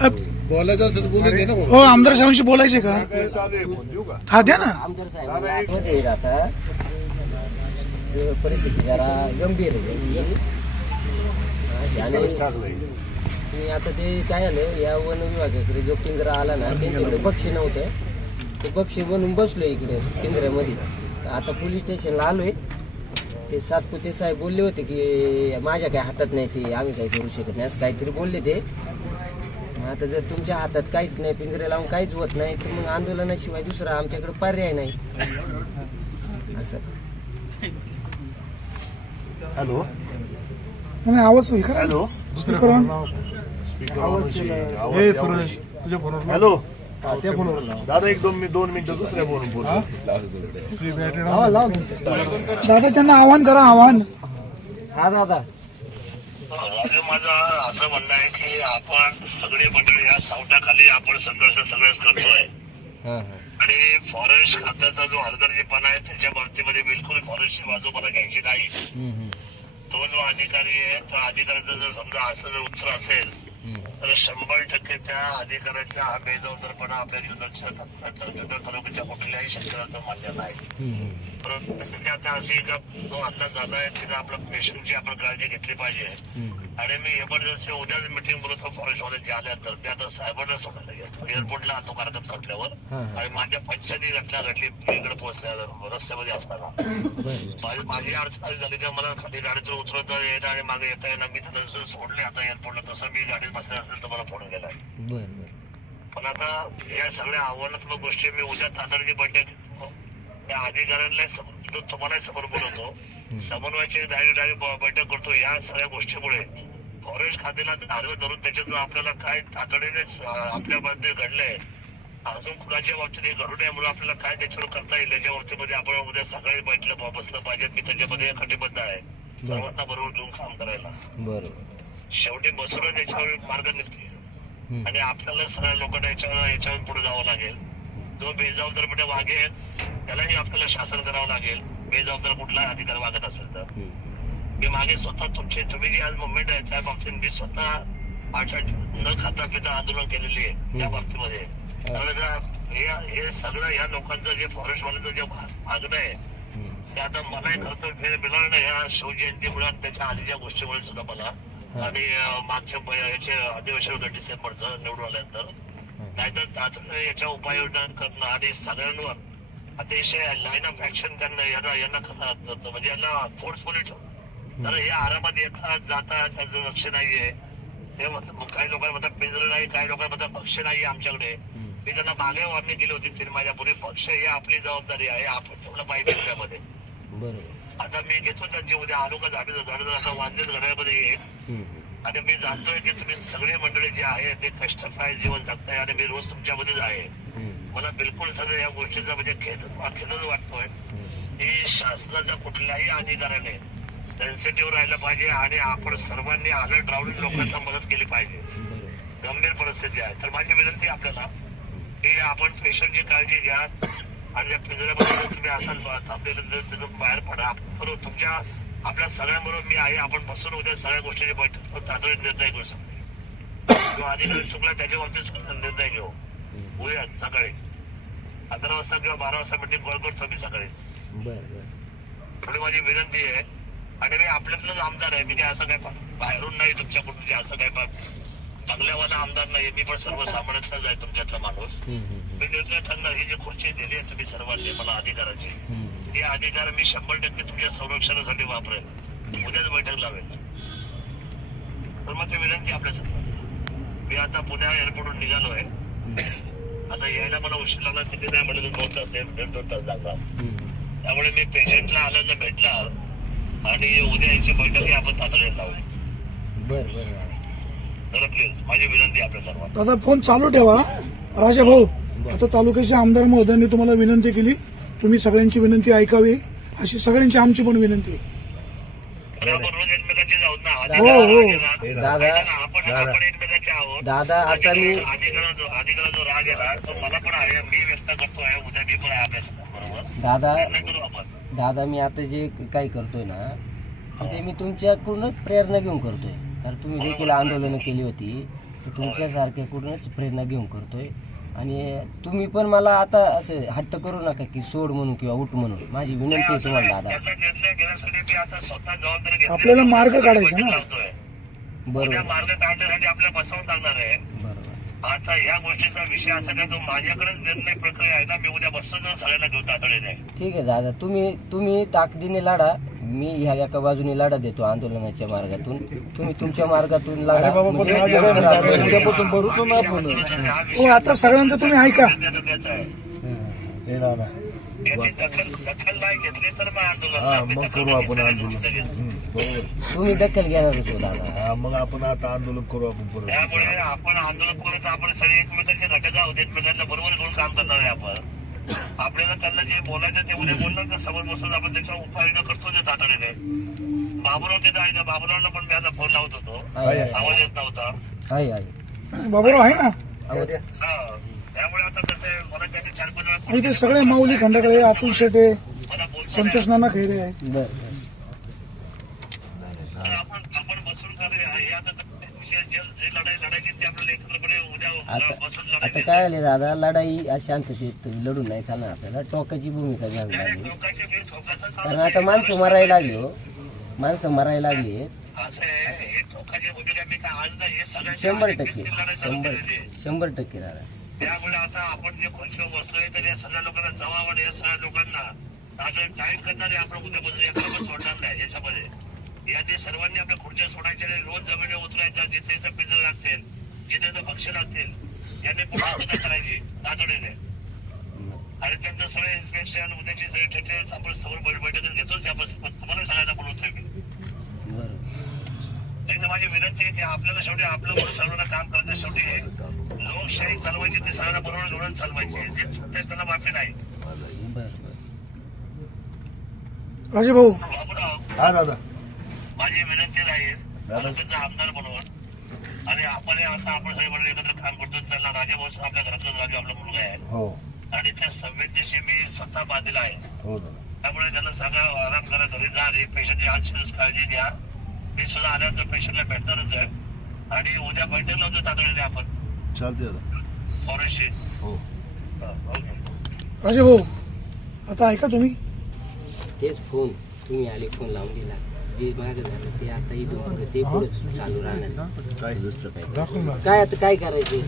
बोलायचं असेल तर बोलून घे ना भाऊ. हो आमदार साहेबांशी बोलायचे का? चालू आहे फोन देऊ का हा द्या ना. आमदार साहेब आतमध्ये येईल आता ते परिस्थिती जरा गंभीर आहे त्यांची. आणि टाकलंय ते आता ते काय झालं या वन विभागाकडे जो पिंजरा आला ना त्यांच्याकडे पक्षी नव्हतं. ते पक्षी बनून बसलो इकडे पिंजऱ्यामध्ये आता पोलीस स्टेशनला आलोय. ते सातपुते साहेब बोलले होते की माझ्या काय हातात नाही ते आम्ही काही करू शकत नाही असं काहीतरी बोलले ते. आता जर तुमच्या हातात काहीच नाही पिंजरे लावून काहीच होत नाही तर मग आंदोलनाशिवाय दुसरा आमच्याकडे पर्याय नाही. असं. हॅलो. नाही आवाज करा. हॅलो. Speaker on hello. दादा एक दोन मी- दोन मिनिटं दुसऱ्या फोन बोल दादा त्यांना आव्हान करा आव्हान. हा दादा. राजू माझं असं म्हणणं आहे की आपण सगळे मंडळी या सावटाखाली आपण संघर्ष सगळेच करतोय. आणि फॉरेस्ट खात्याचा जो हलगर्जीपणा आहे त्याच्या बाबतीमध्ये बिलकुल फॉरेस्टची बाजू मला घ्यायची नाही. तो जो अधिकारी आहे त्या अधिकाऱ्याचं जर समजा असं जर उत्तर असेल. तर शंभर टक्के त्या अधिकाऱ्याचा हा बेजबाबदारपणा आपल्या जुन्नर तालुक्याच्या कुठल्याही शेतकऱ्यांना मान्य नाही. परंतु आता अशी का जो अंदाज झालाय तिथं आपल्या पेशंटची आपण काळजी घेतली पाहिजे. आणि मी इमर्जन्सी उद्याच मिटिंग बोलतो फॉरेस्ट वाल्याची आल्यानंतर मी आता साहेबांना सोडलं एअरपोर्टला आलो कार्यक्रम संपल्यावर. आणि माझ्या पंचायती घटना घडली मी इकडे पोहोचल्यावर रस्त्यामध्ये असताना. माझी माझी अडचण अशी झाली का मला खाली गाडीतून उतरवता येणं आणि मागे येता येणं मी त्यांना जसं सोडले आता एअरपोर्टला तसं मी बसले असेल तर मला फोन बरं बरं. पण आता या सगळ्या आव्हानात्मक गोष्टी मी उद्या तातडीची बैठक. त्या अधिकाऱ्यांना तुम्हालाही समोर बोलवतो समन्वयाची डायरेक्ट डायरेक्ट बैठक करतो या सगळ्या गोष्टीमुळे फॉरेस्ट खात्याला धारवे धरून त्याच्यातून आपल्याला काय तातडीने आपल्या बाबतीत घडलंय अजून कुणाच्या बाबतीत हे घडू नये म्हणून आपल्याला काय त्याच्यावर करता येईल याच्या बाबतीमध्ये आपण उद्या सकाळी बैठलं बसलं पाहिजे मी त्याच्यामध्ये कटिबद्ध आहे. सर्वांना बरोबर घेऊन काम करायला. बरोबर शेवटी बसूनच याच्यावर मार्ग निघते. आणि आपल्याला सगळ्या लोकांना याच्यावर याच्यावर पुढे जावं लागेल. जो बेजबाबदारपणे वागेल त्यालाही आपल्याला शासन करावं लागेल. बेजबाबदार कुठला अधिकार वागत असेल तर. मी मागे स्वतः तुमचे तुम्ही जी आज मुवमेंट आहे त्या बाबतीत मी स्वतः आठ आठ न खाता पिता आंदोलन केलेली आहे त्या बाबतीमध्ये. हे. सगळं या लोकांचं जे फॉरेस्ट वाल्यांचं जे मागणं आहे. ते आता मलाही खरं तर वेळ मिळालं नाही. या शिवजयंतीमुळे त्याच्या आधीच्या गोष्टीमुळे सुद्धा मला आणि मागच्या याचे अधिवेशन होतं डिसेंबरचं निवडून आल्यानंतर. नाहीतर तातडीने याच्या उपाययोजना करणं आणि सगळ्यांवर अतिशय लाईन ऑफ ऍक्शन त्यांना यांना यांना करणं म्हणजे यांना फोर्सफुली ठेवणं. तर हे आरामात येतात जातात त्याचं लक्ष नाहीये. ते काही लोकांना म्हणतात पिंजरं नाही काही लोकांना म्हणतात पक्ष नाही आमच्याकडे. मी त्यांना मागे वागणी केली होती तीन महिन्यापूर्वी पक्ष ही आपली जबाबदारी आहे आपण ठेवलं पाहिजे त्यामध्ये. बरोबर. आता मी घेतो त्यांची उद्या आलो का झाडे झाडे वांदेच घड्यामध्ये येईल. आणि मी जाणतोय की तुम्ही सगळे मंडळी जे आहे ते कष्टफाय जीवन जगताय आणि मी रोज तुमच्यामध्येच आहे. मला बिलकुल सगळं या गोष्टीचा म्हणजे खेदच खेदच वाटतोय. की शासनाच्या कुठल्याही अधिकाऱ्याने सेन्सिटिव्ह राहिलं पाहिजे आणि आपण सर्वांनी अलर्ट राहून लोकांना मदत केली पाहिजे. गंभीर परिस्थिती आहे. तर माझी विनंती आपल्याला की आपण पेशंटची काळजी घ्या. आणि जर तुम्ही असाल तिथून बाहेर पडा बरोबर तुमच्या आपल्या सगळ्यांबरोबर मी आहे आपण बसून उद्या सगळ्या गोष्टीची बैठक तातडीने निर्णय घेऊ शकतो. जो अधिकारी चुकला त्याच्या बाबतीत निर्णय घेऊ. उद्या सकाळी. अकरा वाजता किंवा बारा वाजता मिटिंग कॉल करतो मी सकाळीच. थोडी माझी विनंती आहे. आणि मी आपल्यातलंच आमदार आहे मी काय असं काय बाहेरून नाही तुमच्या कुठे असं काय बंगल्यावाला आमदार नाही मी पण सर्वसामान्यातलाच आहे तुमच्यातला माणूस. मी निर्णय ही जी खुर्ची दिली आहे तुम्ही सर्वांनी मला अधिकाराची. ते अधिकार मी शंभर टक्के तुमच्या संरक्षणासाठी वापरेल उद्याच बैठक लावेल तर मग ते विनंती आपल्या सर्वांना मी आता पुण्या एअरपोर्टवरून निघालोय आता यायला मला उशीर लागला किती नाही म्हणलं तर दोन तास दीड दोन तास लागला. त्यामुळे मी पेशंटला आल्याचं भेटणार आणि उद्या याची बैठकही आपण तातडीने लावू. बरं बरं. तर प्लीज माझी विनंती आहे आपल्या सर्वांना. दादा फोन चालू ठेवा. राजा भाऊ आता तालुक्याचे आमदार महोदयांनी तुम्हाला विनंती केली. तुम्ही सगळ्यांची विनंती ऐकावी. अशी सगळ्यांची आमची पण विनंती आहे. हो, हो. दादा. दादा आता मी अधिकारा जो अधिकारा जो राग आहे ना तो मला पण आहे. मी व्यक्त करतो आहे. उद्या मी पण आहे अभ्यास बरोबर? दादा दादा मी आता जे काही करतोय ना तर ते मी तुमच्याकडूनच प्रेरणा घेऊन करतोय. कारण तुम्ही देखील आंदोलनं केली होती. तो तुमच्यासारखे कुठूनच प्रेरणा घेऊन करतोय. आणि तुम्ही पण मला आता असे हट्ट करू नका की सोड म्हणून किंवा उठ म्हणून. माझी विनंती आहे तुम्हाला दादा. आपल्याला मार्ग काढायचा ना. बरोबर. मार्ग काढण्यासाठी आपल्याला बसवून लागणार आहे. बरोबर. आता या गोष्टीचा विषय असा का जो माझ्याकडे निर्णय प्रक्रिया आहे ना मी उद्या बसतो ना सगळ्यांना घेऊन तातडीने. ठीक आहे दादा. तुम्ही तुम्ही ताकदीने लढा. मी ह्या एका बाजूने लढा देतो आंदोलनाच्या मार्गातून. तुम्ही तुमच्या मार्गातून लढा. म्हणजे उद्यापासून भरूच ना आपण हो आता सगळ्यांचं तुम्ही ऐका. हे दादा दखल दखल नाही घेतली तर मग हा करू आपण आंदोलन. हम्म, बरोबर. तुम्ही दखल घेणारच हो दादा. हा मग आपण आता आंदोलन करू आपण परत. त्यामुळे आपण आंदोलन करू तर आपण सगळे एकमेकांचे घटक आहोत. एकमेकांना बरोबर घेऊन काम करणार आहे आपण. आपल्याला त्यांना जे बोलायचं ते उद्या बोलणार तर समोर बसून आपण त्याच्या उपाययोजना करतो ते तातडीने बाबुराव तिथं आहे का? बाबुरावला पण मी आता फोन लावत होतो. आहे आहे. आवाज येत नव्हता. आहे आहे. बाबूराव आहे ना? हा त्यामुळे आता कसं आहे मला त्याचे चार पाच वेळा आणि ते सगळे माऊली खंडाकडे अतुल शेटे मला बोलतो संतोष नाना खैरे आहेत बरं तर आपण आपण बसून करूया हे आता तर जे जे लढाई लढायची ती आपल्याला एकत्रपणे उद्या आता बसून आता काय आले दादा? लढाई आज शांततेत लढून नाही चालणार आपल्याला. टोकाची भूमिका घ्यावी लागली. कारण आता माणसं मरायला लागली हो. माणसं मरायला लागली आहे हे शंभर टक्के. शंभर शंभर टक्के दादा. त्यामुळे आता आपण जे खुर्चीवर बसलोय तर या सगळ्या लोकांना जबाब या सगळ्या लोकांना आता टाईम करणारे आपण उद्यापासून एखादा पण सोडणार नाही याच्यामध्ये. यांनी सर्वांनी आपल्या खुर्च्या सोडायच्या रोज जमिनीवर उतरायच्या जिथे इथं पिंजर लागतील जिथे इथं पक्ष लागतील. यांनी पुन्हा सुद्धा करायची तातडीने. आणि त्यांचं सगळे इन्स्पेक्शन उद्याची सगळे ठेके आपण समोर बैठ- बैठकीत घेतोच आपण तुम्हाला सगळ्यांना बोलवतोय मी. बरं. नाही तर माझी विनंती आहे की आपल्याला शेवटी आपलं म्हणून सर्वांना काम करायचं शेवटी आहे. लोकशाही चालवायची ती सगळ्यांना बरोबर घेऊन चालवायची. चुकते त्याला माफी नाही. राजे भाऊ हा दादा. माझी विनंती राहील तालुक्याचा आमदार म्हणून आणि आपण हे आता आपण सगळे म्हणून एकत्र काम करतो त्यांना राजाभाऊ आपल्या घरातलाच राजू आपला मुलगा आहे. हो. आणि त्या संवेदनेशी मी स्वतः बांधलेला आहे. हो त्यामुळे त्यांना सांगा आराम करा घरी जा आणि पेशंटची आज काळजी घ्या. मी सुद्धा आल्यानंतर पेशंटला भेटणारच आहे. आणि उद्या बैठक लावतो तातडीने आपण. चालते दादा फॉरेस्टची हो. ओके. राजे भाऊ आता ऐका तुम्ही. तेच फोन तुम्ही आले फोन लावून दिला. जे मागं झालं ते आता इथून पुढे ते पुढे चालू राहणार. काय? काय आता काय करायचे?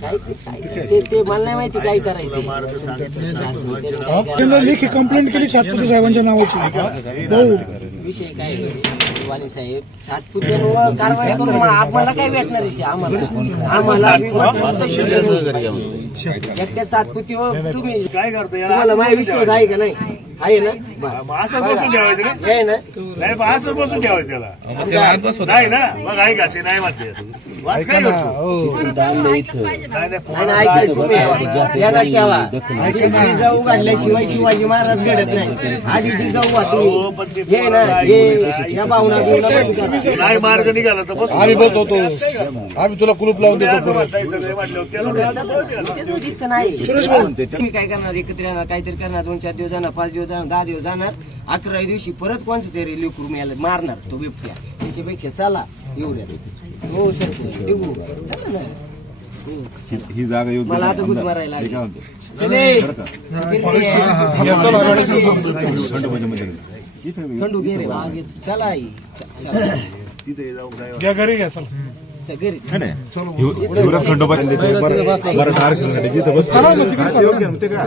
काय काय- ते ते मला नाही माहिती काय करायचे. त्याने लेखी कंप्लेंट केली सातपुते साहेबांच्या नावाची. भाऊ विषय काय आहे, वाणी साहेब सातपुत्यांवर कारवाई करून मग आम्हाला काय भेटणार आहे? आम्हाला. आम्हाला एकट्या सातपुतीवर तुम्ही काय करतो यार? तुम्हाला माझा विश्वास आहे का नाही? आहे ना? बस. मग असं बसून ठेवायचं ना? आहे ना? नाही मग असं बसून ठेवायचं त्याला. नाही ना? मग आहे का? ते नाही म्हणते. जाऊ घातल्याशिवाय शिवाजी महाराज घडत नाही. हे ना हे या भावना. नाही मार्ग निघाला तर बस. आम्ही बसवतो. आम्ही तुला कुलूप लावून देतो तुम्ही काय करणार? एकत्र येणार काहीतरी करणार दोन चार दिवस जाणार पाच दिवस जाणार दहा दिवस जाणार अकरा दिवशी परत कोणचं तरी लेकरू मिळालं मारणार तो बिबट्या. त्याच्यापेक्षा चला एवढ्या हो सर निघू चला ना हो. ही जागा योग्य मला नाही. आता गुद आमदार, मारायला हे लागली. काय म्हणतो? चले. खंडोबाच्या मध्ये. इथं मी- खंडू घे रे मागे. चला आई. चला. तिथे काय घरी चल. नाही, नाही. खंडोबा बरं बरं आरक्षणासाठी जिथं बस हा, योग्य आहे, मग ते काय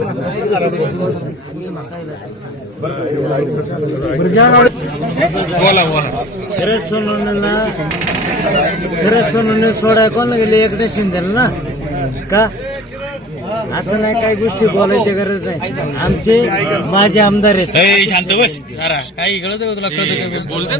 शरद सोनवणेला शरद सोनवणे सोडाय कोण गेले एकटे शिंदेला ना का असं नाही काही गोष्टी बोलायची गरज नाही आमचे माझे आमदार आहेत शांत बस काही कळत तुला कळत बोलतात